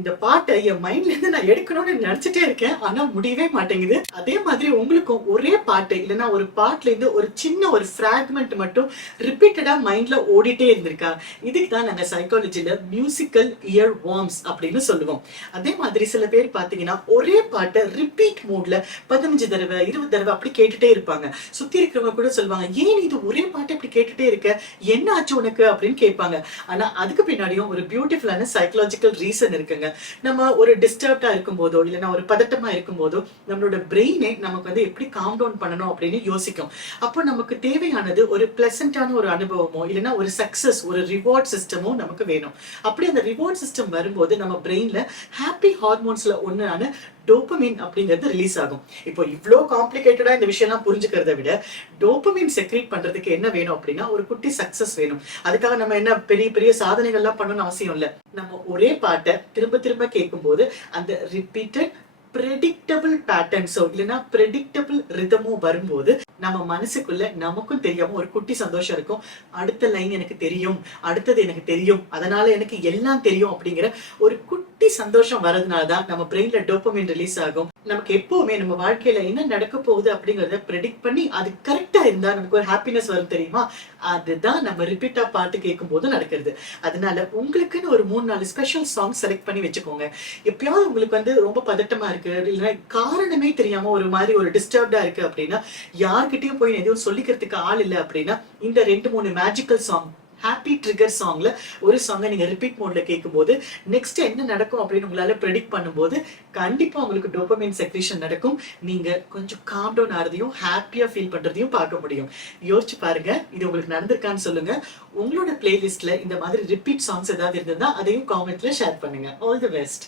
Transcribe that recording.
இந்த பாட்டை என் மைண்ட்ல இருந்து நான் எடுக்கணும்னு நினைச்சிட்டே இருக்கேன், ஆனா முடியவே மாட்டேங்குது. அதே மாதிரி உங்களுக்கும் ஒரே பாட்டு இல்லைன்னா ஒரு பாட்டுல இருந்து ஒரு சின்ன ஒரு ஃபிராக்மெண்ட் மட்டும் ரிப்பீட்டடா மைண்ட்ல ஓடிட்டே இருந்திருக்கா? இதுக்கு தான் நாங்க சைக்காலஜில மியூசிக்கல் இயர் வார்ம்ஸ் அப்படின்னு சொல்லுவோம். அதே மாதிரி சில பேர் பாத்தீங்கன்னா ஒரே பாட்டை ரிப்பீட் மோட்ல 15 தடவை 20 தடவை அப்படி கேட்டுட்டே இருப்பாங்க. சுத்தி இருக்கிறவங்க கூட சொல்லுவாங்க, ஏன் இது ஒரே பாட்டை இப்படி கேட்டுட்டே இருக்க, என்ன ஆச்சு உனக்கு அப்படின்னு கேட்பாங்க. ஆனா அதுக்கு பின்னாடியும் ஒரு பியூட்டிஃபுல்லான சைக்கலாஜிக்கல் ரீசன் இருக்குங்க. நம்ம ஒரு டிஸ்டர்ப்டா இருக்கும் போதோ இல்லைன்னா ஒரு பதட்டமா இருக்கும் போதோ நம்மளோட பிரெயினே நமக்கு வந்து எப்படி காம் டவுன் பண்ணணும் அப்படின்னு யோசிக்கும். அப்போ நமக்கு தேவையானது ஒரு பிளசண்டான ஒரு அனுபவமோ இல்லைன்னா ஒரு சக்சஸ் ஒரு ரிவார்ட் சிஸ்டமோ நமக்கு வேணும். அப்படி அந்த ரிவார்ட் சிஸ்டம் வரும்போது நம்ம பிரெயின்ல ஹாப்பி ஹார்மோன்ஸ்ல ஒன்னான டோபமின் அப்படிங்கிறது ரிலீஸ் ஆகும். இப்போ இவ்வளோ காம்ப்ளிகேட்டடா இந்த விஷயம்லாம் புரிஞ்சுக்கிறத விட டோபமின் செக்ரீட் பண்றதுக்கு என்ன வேணும் அப்படின்னா ஒரு குட்டி சக்சஸ் வேணும். அதுக்காக நம்ம என்ன பெரிய பெரிய சாதனைகள்லாம் பண்ணணும்னு அவசியம் இல்லை. நம்ம ஒரே பாட்டை திரும்ப திரும்ப கேட்கும்போது அந்த ரிப்பீட்டட் ப்ரெடிக்டபிள் பேட்டர்ன்ஸோ இல்லைன்னா ப்ரெடிக்டபிள் ரிதமோ வரும்போது நம்ம மனசுக்குள்ள நமக்கும் தெரியாம ஒரு குட்டி சந்தோஷம் இருக்கும். அடுத்த லைன் எனக்கு தெரியும், அடுத்தது எனக்கு தெரியும், அதனால எனக்கு எல்லாம் தெரியும் அப்படிங்கிற ஒரு குட்டி சந்தோஷம் வரதுனாலதான் நம்ம பிரெயின்ல டோபமைன் ரிலீஸ் ஆகும். நமக்கு எப்பவுமே நம்ம வாழ்க்கையில என்ன நடக்க போகுது அப்படிங்கறத ப்ரெடிக்ட் பண்ணி அது கரெக்டா இருந்தா நமக்கு ஒரு ஹாப்பினஸ் வரும் தெரியுமா? அதுதான் நம்ம ரிப்பீட்டா பாட்டு கேட்கும் போது நடக்கிறது. அதனால உங்களுக்குன்னு ஒரு 3-4 ஸ்பெஷல் சாங் செலக்ட் பண்ணி வச்சுக்கோங்க. எப்பயாவது உங்களுக்கு வந்து ரொம்ப பதட்டமா இருக்கு இல்லைன்னா காரணமே தெரியாம ஒரு மாதிரி ஒரு டிஸ்டர்ப்டா இருக்கு அப்படின்னா, யார்கிட்டயும் போய் எதுவும் சொல்லிக்கிறதுக்கு ஆள் இல்லை அப்படின்னா இந்த 2-3 மேஜிக்கல் சாங் ஹாப்பி ட்ரிகர் சாங்ல ஒரு சாங்கை நீங்க ரிப்பீட் மோட்ல கேட்கும்போது நெக்ஸ்ட் என்ன நடக்கும் அப்படின்னு உங்களால ப்ரெடிக்ட் பண்ணும்போது கண்டிப்பா உங்களுக்கு டோபமைன் செக்ரீஷன் நடக்கும். நீங்க கொஞ்சம் காம் டவுன் ஆறதையும் ஹாப்பியா ஃபீல் பண்றதையும் பார்க்க முடியும். யோசிச்சு பாருங்க, இது உங்களுக்கு நடந்திருக்கான்னு சொல்லுங்க. உங்களோட பிளேலிஸ்ட்ல இந்த மாதிரி ரிப்பீட் சாங்ஸ் ஏதாவது இருந்ததுன்னா அதையும் காமெண்ட்ல ஷேர் பண்ணுங்க. All the best.